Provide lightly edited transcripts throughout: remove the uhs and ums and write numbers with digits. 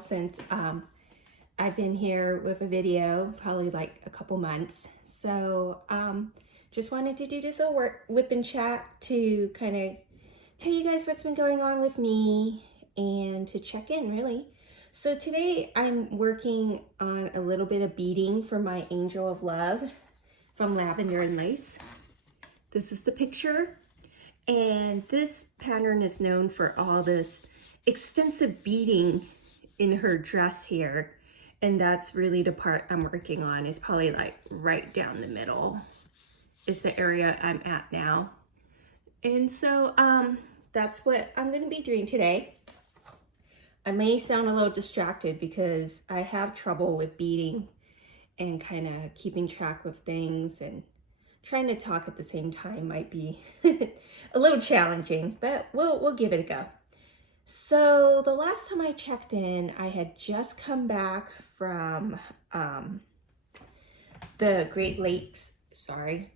since I've been here with a video, probably like a couple months. So just wanted to do this little WIP N CHAT to kind of tell you guys what's been going on with me and to check in, really. So today I'm working on a little bit of beading for my Angel of Love from Lavendar and Lace. This is the picture, and this pattern is known for all this extensive beading in her dress here, and that's really the part I'm working on. Is probably like right down the middle is the area I'm at now. And so that's what I'm going to be doing today. I may sound a little distracted because I have trouble with beading and kind of keeping track of things, and trying to talk at the same time might be a little challenging, but we'll give it a go. So the last time I checked in, I had just come back from the Great Lakes. Sorry,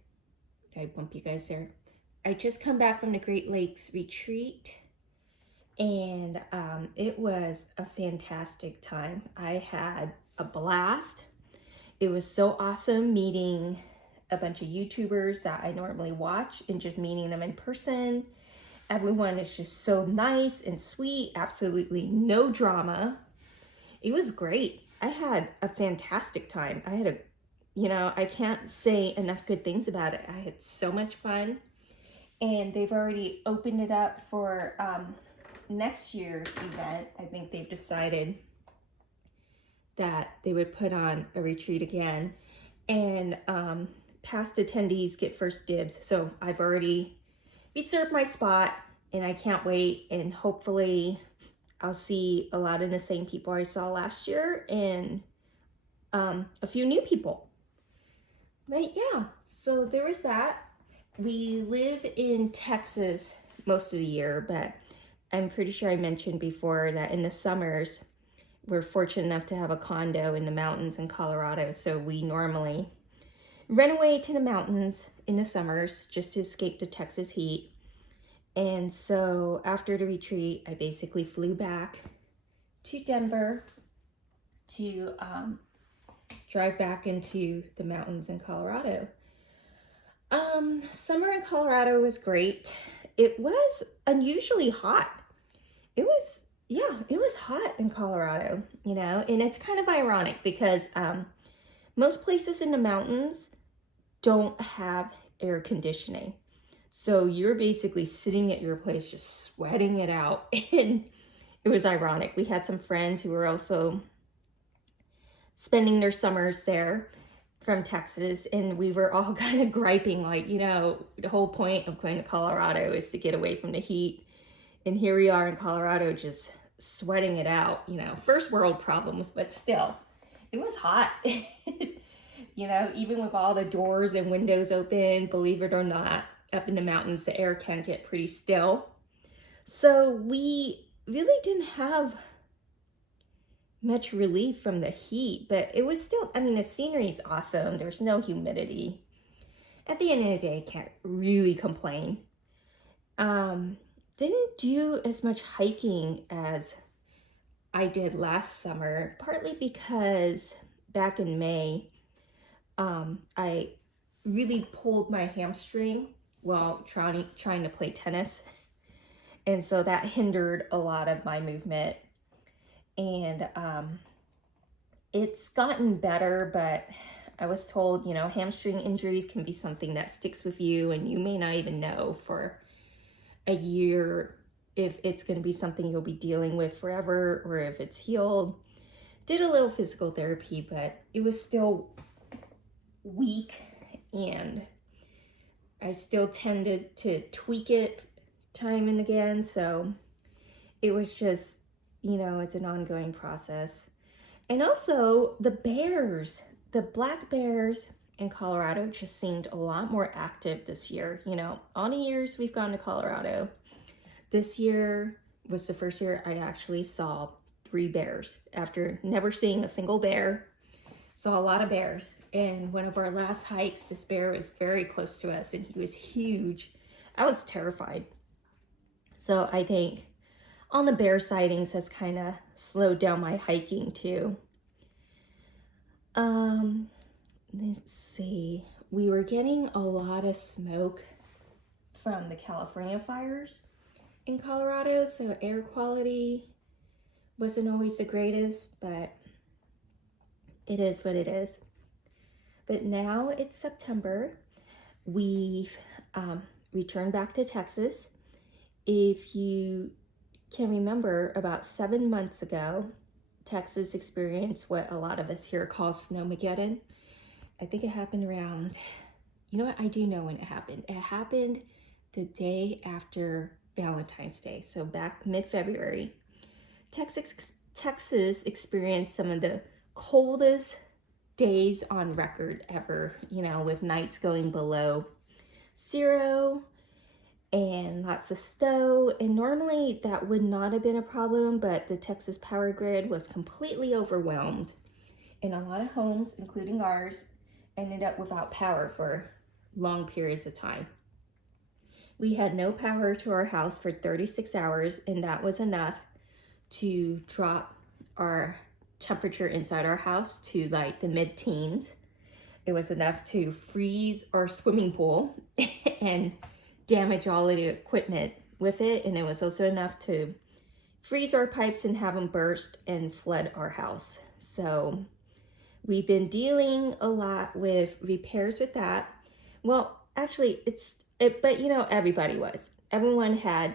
did I bump you guys there? I just come back from the Great Lakes retreat, and it was a fantastic time. I had a blast. It was so awesome meeting a bunch of YouTubers that I normally watch and just meeting them in person. Everyone is just so nice and sweet, absolutely no drama. It was great. I had a fantastic time. I can't say enough good things about it. I had so much fun, and they've already opened it up for next year's event. I think they've decided that they would put on a retreat again, and past attendees get first dibs. So I've already reserved my spot, and I can't wait, and hopefully I'll see a lot of the same people I saw last year and a few new people. But yeah, so there was that. We live in Texas most of the year, but I'm pretty sure I mentioned before that in the summers we're fortunate enough to have a condo in the mountains in Colorado, so we normally run away to the mountains in the summers just to escape the Texas heat. And so after the retreat, I basically flew back to Denver to drive back into the mountains in Colorado. Summer in Colorado was great. It was unusually hot. It was hot in Colorado, and it's kind of ironic because most places in the mountains don't have air conditioning. So you're basically sitting at your place just sweating it out. And it was ironic. We had some friends who were also spending their summers there from Texas, and we were all kind of griping like, the whole point of going to Colorado is to get away from the heat. And here we are in Colorado just sweating it out, first world problems, but still, it was hot. Even with all the doors and windows open, believe it or not, up in the mountains, the air can get pretty still. So we really didn't have much relief from the heat, but it was still, the scenery is awesome. There's no humidity. At the end of the day, I can't really complain. Didn't do as much hiking as I did last summer, partly because back in May, I really pulled my hamstring while trying to play tennis. And so that hindered a lot of my movement. And it's gotten better, but I was told, hamstring injuries can be something that sticks with you, and you may not even know for a year if it's going to be something you'll be dealing with forever or if it's healed. Did a little physical therapy, but it was still weak, and I still tended to tweak it time and again. So it was just, it's an ongoing process. And also the black bears in Colorado just seemed a lot more active this year. All the years we've gone to Colorado, this year was the first year I actually saw 3 bears. After never seeing a single bear, saw a lot of bears. And one of our last hikes, this bear was very close to us, and he was huge. I was terrified. So I think on the bear sightings has kind of slowed down my hiking too. Let's see. We were getting a lot of smoke from the California fires in Colorado, so air quality wasn't always the greatest, but it is what it is. But now it's September. We've returned back to Texas. If you can remember, about 7 months ago, Texas experienced what a lot of us here call Snowmageddon. I think it happened around, you know what, I do know when it happened. It happened the day after Valentine's Day, so back mid-February. Texas experienced some of the coldest days on record ever, you know, with nights going below 0 and lots of snow. And normally that would not have been a problem, but the Texas power grid was completely overwhelmed. And a lot of homes, including ours, ended up without power for long periods of time. We had no power to our house for 36 hours, and that was enough to drop our temperature inside our house to like the mid-teens. It was enough to freeze our swimming pool and damage all of the equipment with it. And it was also enough to freeze our pipes and have them burst and flood our house. So we've been dealing a lot with repairs with that. Well, actually, but you know, everyone had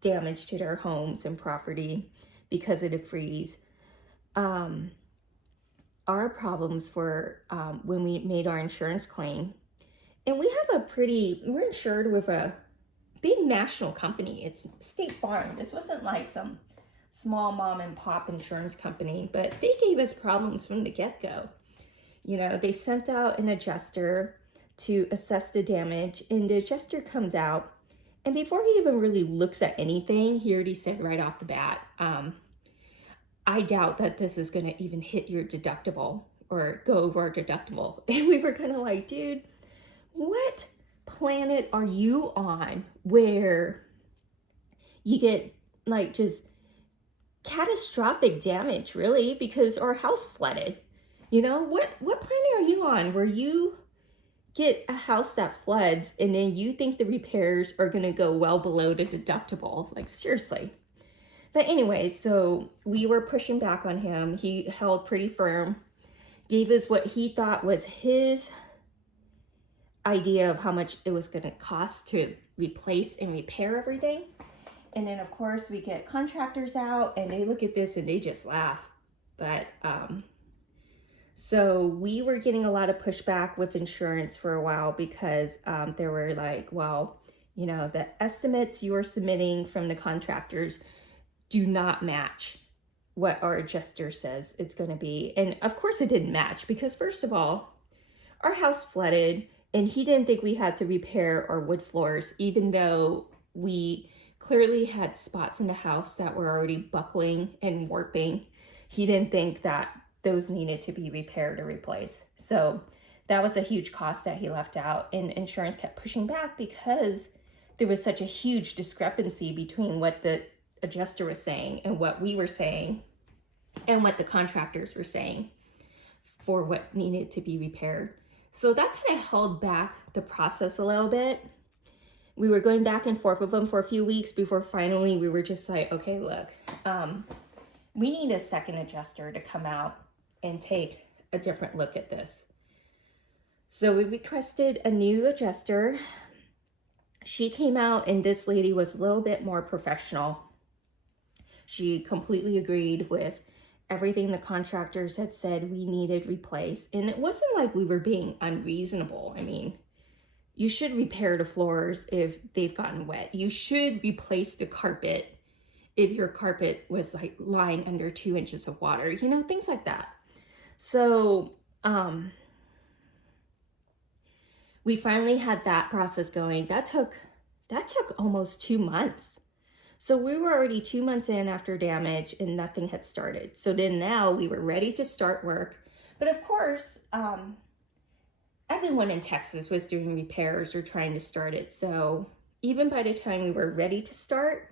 damage to their homes and property because of the freeze. Our problems were when we made our insurance claim. And we're insured with a big national company. It's State Farm. This wasn't like some small mom and pop insurance company, but they gave us problems from the get-go. You know, they sent out an adjuster to assess the damage, and the adjuster comes out, and before he even really looks at anything, he already said right off the bat, I doubt that this is going to even hit your deductible or go over our deductible. And we were kind of like, dude, what planet are you on where you get like just catastrophic damage, really? Because our house flooded. You know, what planet are you on where you get a house that floods and then you think the repairs are going to go well below the deductible? Like, seriously. But anyway, so we were pushing back on him. He held pretty firm, gave us what he thought was his idea of how much it was going to cost to replace and repair everything. And then, of course, we get contractors out and they look at this and they just laugh. But so we were getting a lot of pushback with insurance for a while because they were like, well, you know, the estimates you are submitting from the contractors do not match what our adjuster says it's going to be. And of course it didn't match because, first of all, our house flooded and he didn't think we had to repair our wood floors, even though we clearly had spots in the house that were already buckling and warping. He didn't think that those needed to be repaired or replaced. So that was a huge cost that he left out, and insurance kept pushing back because there was such a huge discrepancy between what the adjuster was saying and what we were saying and what the contractors were saying for what needed to be repaired. So that kind of held back the process a little bit. We were going back and forth with them for a few weeks before finally we were just like, okay, look, we need a second adjuster to come out and take a different look at this. So we requested a new adjuster. She came out and this lady was a little bit more professional. She completely agreed with everything the contractors had said we needed replaced. And it wasn't like we were being unreasonable. I mean, you should repair the floors if they've gotten wet. You should replace the carpet if your carpet was like lying under 2 inches of water, you know, things like that. So we finally had that process going. That took almost 2 months. So we were already 2 months in after damage and nothing had started. So then now we were ready to start work. But of course, everyone in Texas was doing repairs or trying to start it. So even by the time we were ready to start,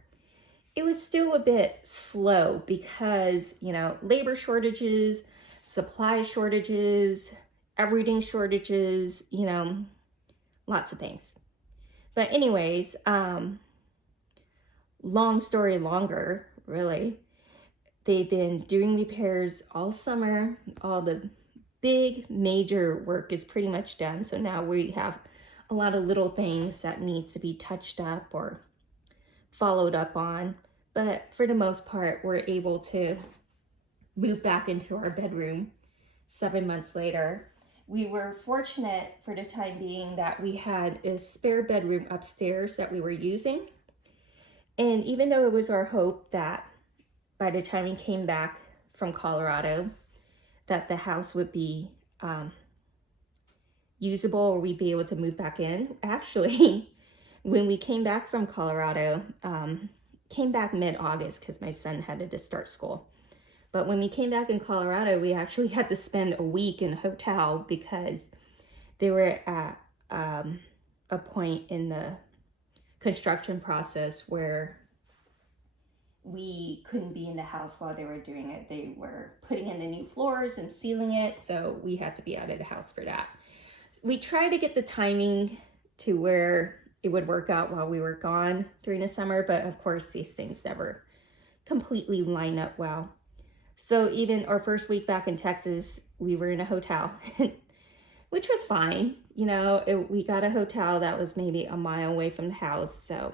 it was still a bit slow because, you know, labor shortages, supply shortages, everything shortages, you know, lots of things. But anyways, long story longer, really. They've been doing repairs all summer. All the big major work is pretty much done. So now we have a lot of little things that needs to be touched up or followed up on. But for the most part, we're able to move back into our bedroom 7 months later. We were fortunate for the time being that we had a spare bedroom upstairs that we were using. And even though it was our hope that by the time we came back from Colorado, that the house would be usable or we'd be able to move back in. Actually, when we came back from Colorado, came back mid-August because my son had to start school. But when we came back in Colorado, we actually had to spend a week in a hotel because they were at a point in the construction process where we couldn't be in the house while they were doing it. They were putting in the new floors and sealing it, so we had to be out of the house for that. We tried to get the timing to where it would work out while we were gone during the summer, but of course these things never completely line up well. So even our first week back in Texas, we were in a hotel, which was fine. You know, we got a hotel that was maybe a mile away from the house, so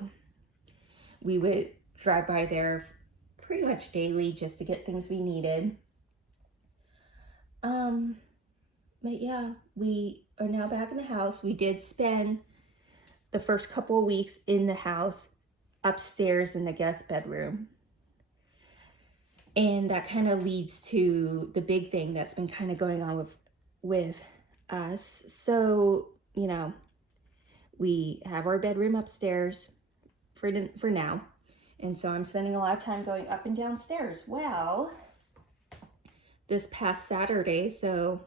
we would drive by there pretty much daily just to get things we needed. But yeah, we are now back in the house. We did spend the first couple of weeks in the house upstairs in the guest bedroom. And that kind of leads to the big thing that's been kind of going on with us. So, you know, we have our bedroom upstairs for now. And so I'm spending a lot of time going up and downstairs. Well, this past Saturday, so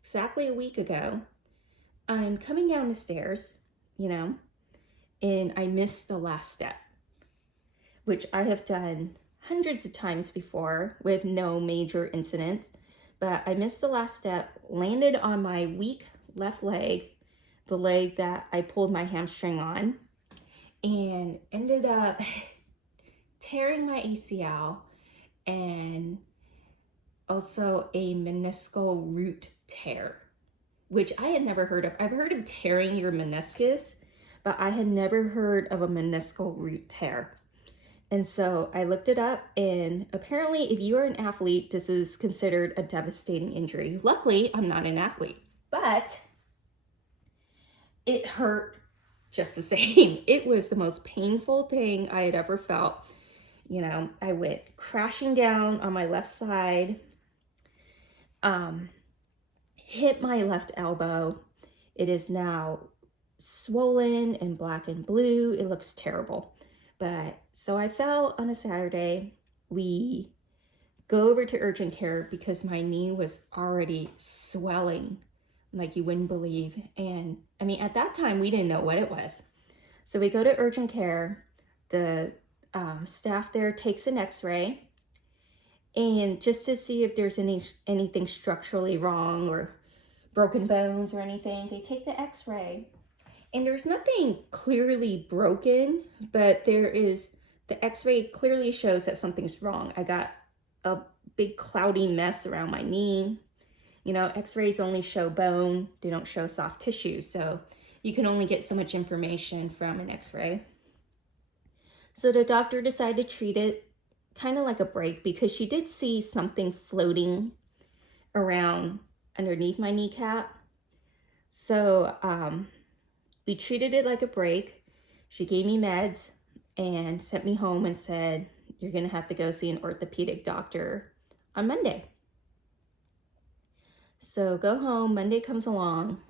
exactly a week ago, I'm coming down the stairs, you know, and I missed the last step, which I have done hundreds of times before with no major incidents. But I missed the last step, landed on my weak left leg, the leg that I pulled my hamstring on, and ended up tearing my ACL and also a meniscal root tear, which I had never heard of. I've heard of tearing your meniscus, but I had never heard of a meniscal root tear. And so I looked it up, and apparently if you are an athlete, this is considered a devastating injury. Luckily, I'm not an athlete, but it hurt just the same. It was the most painful thing I had ever felt. You know, I went crashing down on my left side, hit my left elbow. It is now swollen and black and blue. It looks terrible. But so I fell on a Saturday. We go over to urgent care because my knee was already swelling like you wouldn't believe. And I mean, at that time, we didn't know what it was. So we go to urgent care. The staff there takes an x-ray, and just to see if there's anything structurally wrong or broken bones or anything, they take the x-ray, and there's nothing clearly broken, but the x-ray clearly shows that something's wrong. I got a big cloudy mess around my knee. You know, x-rays only show bone, they don't show soft tissue, so you can only get so much information from an x-ray. So the doctor decided to treat it kind of like a break because she did see something floating around underneath my kneecap. So we treated it like a break. She gave me meds and sent me home and said, you're going to have to go see an orthopedic doctor on Monday. So go home, Monday comes along,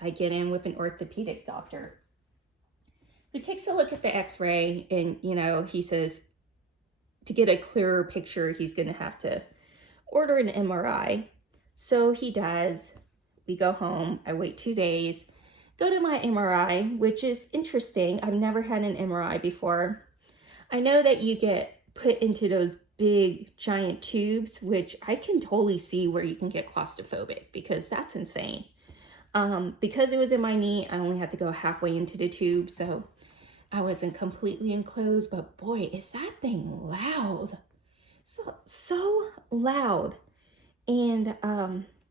I get in with an orthopedic doctor who takes a look at the x-ray, and, you know, he says to get a clearer picture, he's going to have to order an MRI. So he does. We go home. I wait 2 days, go to my MRI, which is interesting. I've never had an MRI before. I know that you get put into those big giant tubes, which I can totally see where you can get claustrophobic because that's insane. Because it was in my knee, I only had to go halfway into the tube, so I wasn't completely enclosed, but boy, is that thing loud. So loud. And,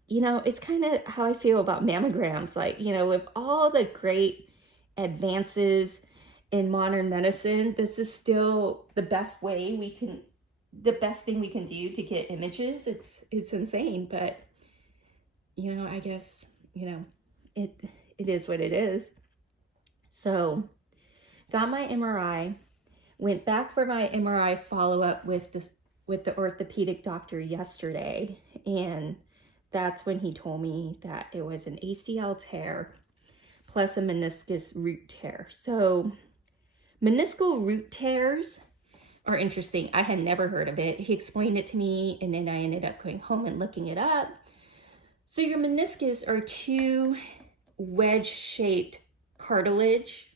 you know, it's kind of how I feel about mammograms. Like, you know, with all the great advances in modern medicine, this is still the best way we can, the best thing we can do to get images. It's insane, but, you know, I guess, you know, it is what it is. So, got my MRI, went back for my MRI follow-up with the orthopedic doctor yesterday, and that's when he told me that it was an ACL tear plus a meniscus root tear. So meniscal root tears are interesting. I had never heard of it. He explained it to me, and then I ended up going home and looking it up. So your meniscus are two wedge-shaped cartilage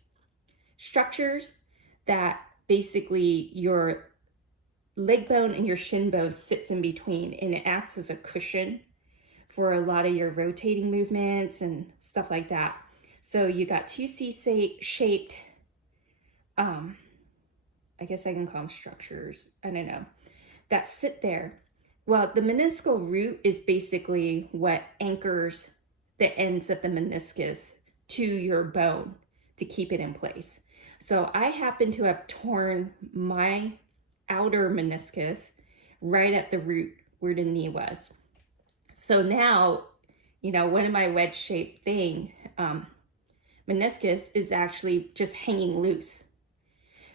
structures that basically your leg bone and your shin bone sits in between, and it acts as a cushion for a lot of your rotating movements and stuff like that. So you got two C-shaped, I guess I can call them structures, I don't know, that sit there. Well, the meniscal root is basically what anchors the ends of the meniscus to your bone to keep it in place. So I happen to have torn my outer meniscus right at the root where the knee was. So now, you know, one of my wedge-shaped thing, meniscus is actually just hanging loose.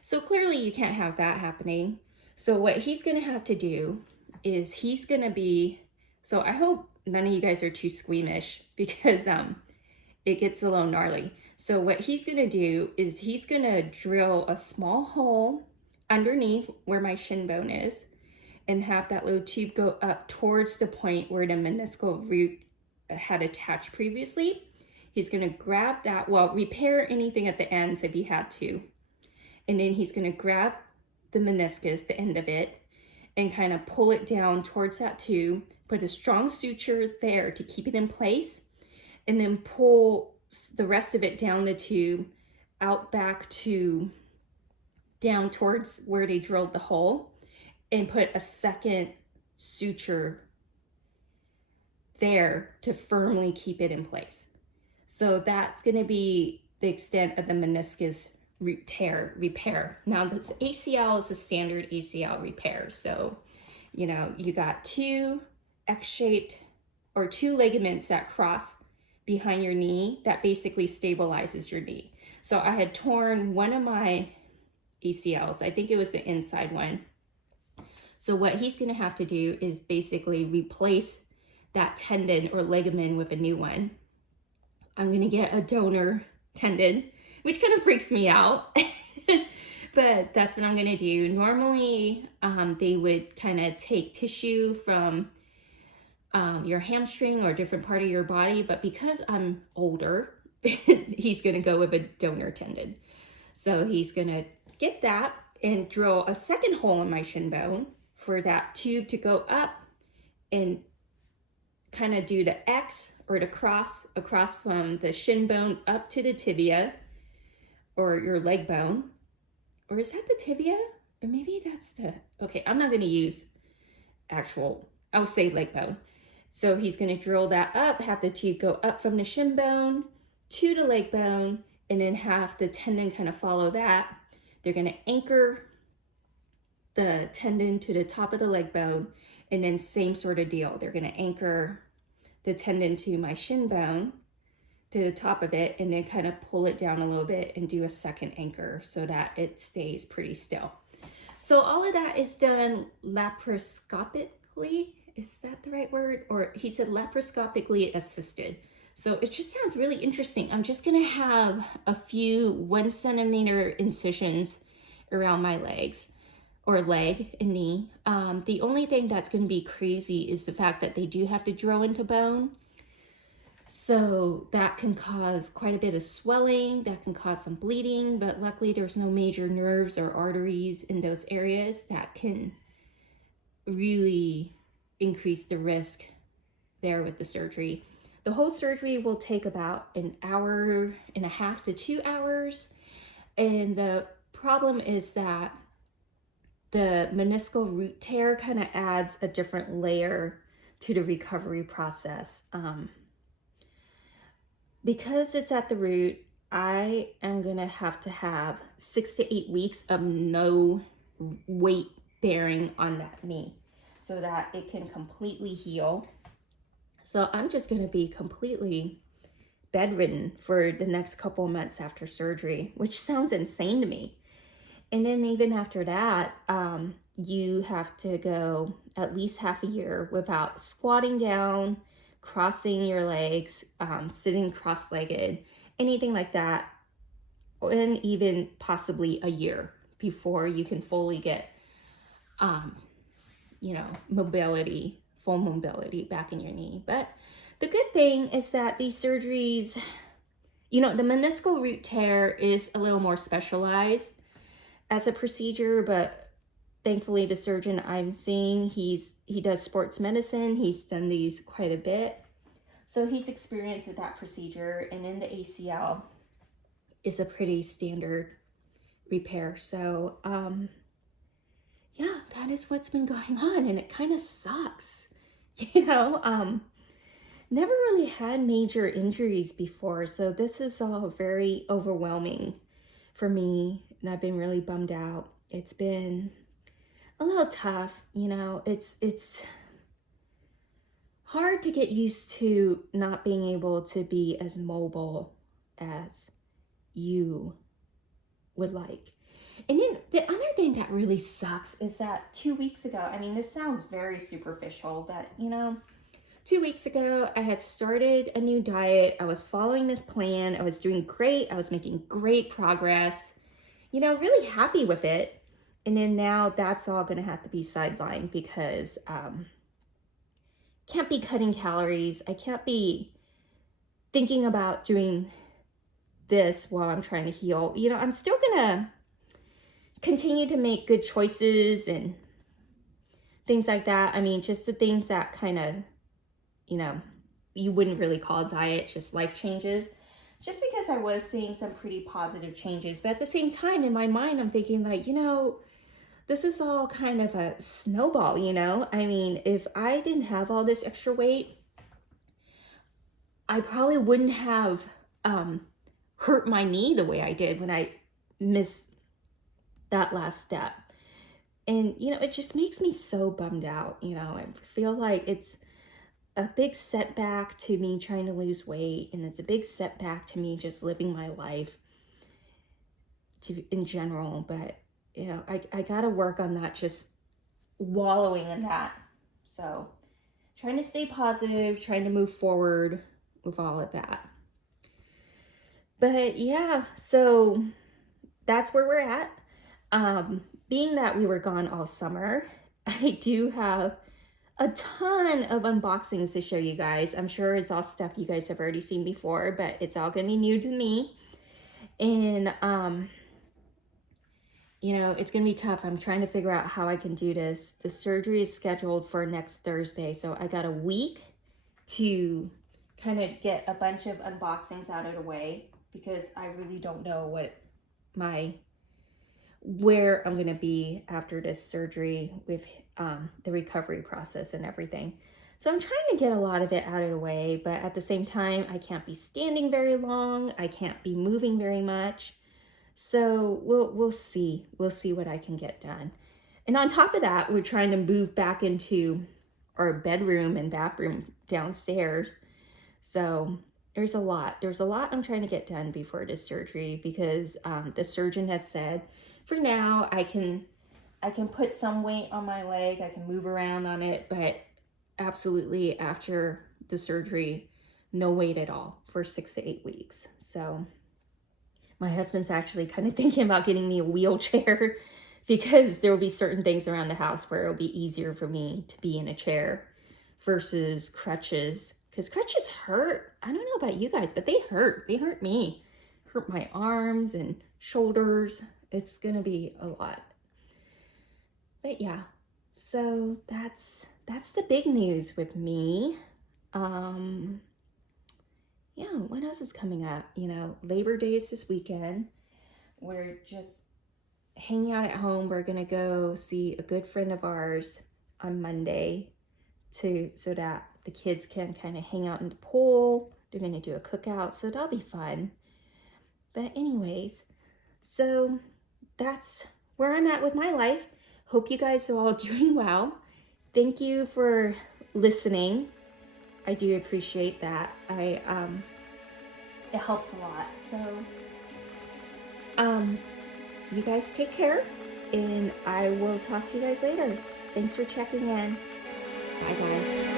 So clearly you can't have that happening. So what he's gonna have to do is he's gonna be, so I hope none of you guys are too squeamish because it gets a little gnarly. So what he's gonna do is he's gonna drill a small hole underneath where my shin bone is and have that little tube go up towards the point where the meniscal root had attached previously. He's gonna grab that, well, repair anything at the ends if he had to. And then he's gonna grab the meniscus, the end of it, and kind of pull it down towards that tube, put a strong suture there to keep it in place, and then pull the rest of it down the tube out back to down towards where they drilled the hole, and put a second suture there to firmly keep it in place. So that's going to be the extent of the meniscus root tear repair. Now this ACL is a standard ACL repair. So, you know, you got two X-shaped or two ligaments that cross behind your knee that basically stabilizes your knee. So I had torn one of my ACLs. I think it was the inside one. So what he's going to have to do is basically replace that tendon or ligament with a new one. I'm going to get a donor tendon, which kind of freaks me out, but that's what I'm going to do. Normally, they would kind of take tissue from your hamstring or a different part of your body, but because I'm older, he's going to go with a donor tendon. So he's going to get that and drill a second hole in my shin bone for that tube to go up and kind of do the X or the cross across from the shin bone up to the tibia or your leg bone. Or is that the tibia? Or maybe that's the, okay, I'm not going to use actual, I'll say leg bone. So he's going to drill that up, have the tube go up from the shin bone to the leg bone, and then have the tendon kind of follow that. They're going to anchor the tendon to the top of the leg bone, and then same sort of deal. They're going to anchor the tendon to my shin bone to the top of it, and then kind of pull it down a little bit and do a second anchor so that it stays pretty still. So all of that is done laparoscopically. Is that the right word? Or he said laparoscopically assisted. So it just sounds really interesting. I'm just gonna have a few 1 centimeter incisions around my legs or leg and knee. The only thing that's gonna be crazy is the fact that they do have to drill into bone. So that can cause quite a bit of swelling, that can cause some bleeding, but luckily there's no major nerves or arteries in those areas that can really increase the risk there with the surgery. The whole surgery will take about an hour and a half to 2 hours. And the problem is that the meniscal root tear kind of adds a different layer to the recovery process. Because it's at the root, I am gonna have to have 6 to 8 weeks of no weight bearing on that knee so that it can completely heal. So I'm just gonna be completely bedridden for the next couple of months after surgery, which sounds insane to me. And then even after that, you have to go at least half a year without squatting down, crossing your legs, sitting cross-legged, anything like that, and even possibly a year before you can fully get, mobility, full mobility back in your knee. But the good thing is that these surgeries, the meniscal root tear is a little more specialized as a procedure, but thankfully the surgeon I'm seeing, he does sports medicine. He's done these quite a bit. So he's experienced with that procedure, and in the ACL is a pretty standard repair. So yeah, that is what's been going on, and it kind of sucks. Never really had major injuries before, so this is all very overwhelming for me, and I've been really bummed out. It's been a little tough, it's hard to get used to not being able to be as mobile as you would like. And then the other thing that really sucks is that 2 weeks ago, this sounds very superficial, but 2 weeks ago, I had started a new diet. I was following this plan. I was doing great. I was making great progress, really happy with it. And then now that's all going to have to be sidelined because can't be cutting calories. I can't be thinking about doing this while I'm trying to heal. I'm still going to continue to make good choices and things like that. Just the things that kind of, you wouldn't really call diet, just life changes. Just because I was seeing some pretty positive changes. But at the same time, in my mind, I'm thinking like, this is all kind of a snowball, if I didn't have all this extra weight, I probably wouldn't have hurt my knee the way I did when I missed that last step. And, it just makes me so bummed out. I feel like it's a big setback to me trying to lose weight, and it's a big setback to me just living my life in general. But I gotta work on not just wallowing in that. So trying to stay positive, trying to move forward with all of that. But yeah, so that's where we're at. Being that we were gone all summer, I do have a ton of unboxings to show you guys. I'm sure it's all stuff you guys have already seen before, but it's all gonna be new to me. And it's gonna be tough. I'm trying to figure out how I can do this. The surgery is scheduled for next Thursday, so I got a week to kind of get a bunch of unboxings out of the way because I really don't know where I'm gonna be after this surgery with the recovery process and everything. So I'm trying to get a lot of it out of the way, but at the same time, I can't be standing very long. I can't be moving very much. So we'll see. We'll see what I can get done. And on top of that, we're trying to move back into our bedroom and bathroom downstairs. So there's a lot. There's a lot I'm trying to get done before this surgery because the surgeon had said, for now, I can put some weight on my leg. I can move around on it, but absolutely after the surgery, no weight at all for 6 to 8 weeks. So my husband's actually kind of thinking about getting me a wheelchair because there will be certain things around the house where it'll be easier for me to be in a chair versus crutches because crutches hurt. I don't know about you guys, but they hurt. They hurt me. Hurt my arms and shoulders. It's gonna be a lot. But yeah, so that's the big news with me. Yeah, what else is coming up? You know, Labor Day is this weekend. We're just hanging out at home. We're gonna go see a good friend of ours on Monday so that the kids can kind of hang out in the pool. They're gonna do a cookout, so that'll be fun. But anyways, so that's where I'm at with my life. Hope you guys are all doing well. Thank you for listening. I do appreciate that. It helps a lot. So, you guys take care, and I will talk to you guys later. Thanks for checking in. Bye, guys.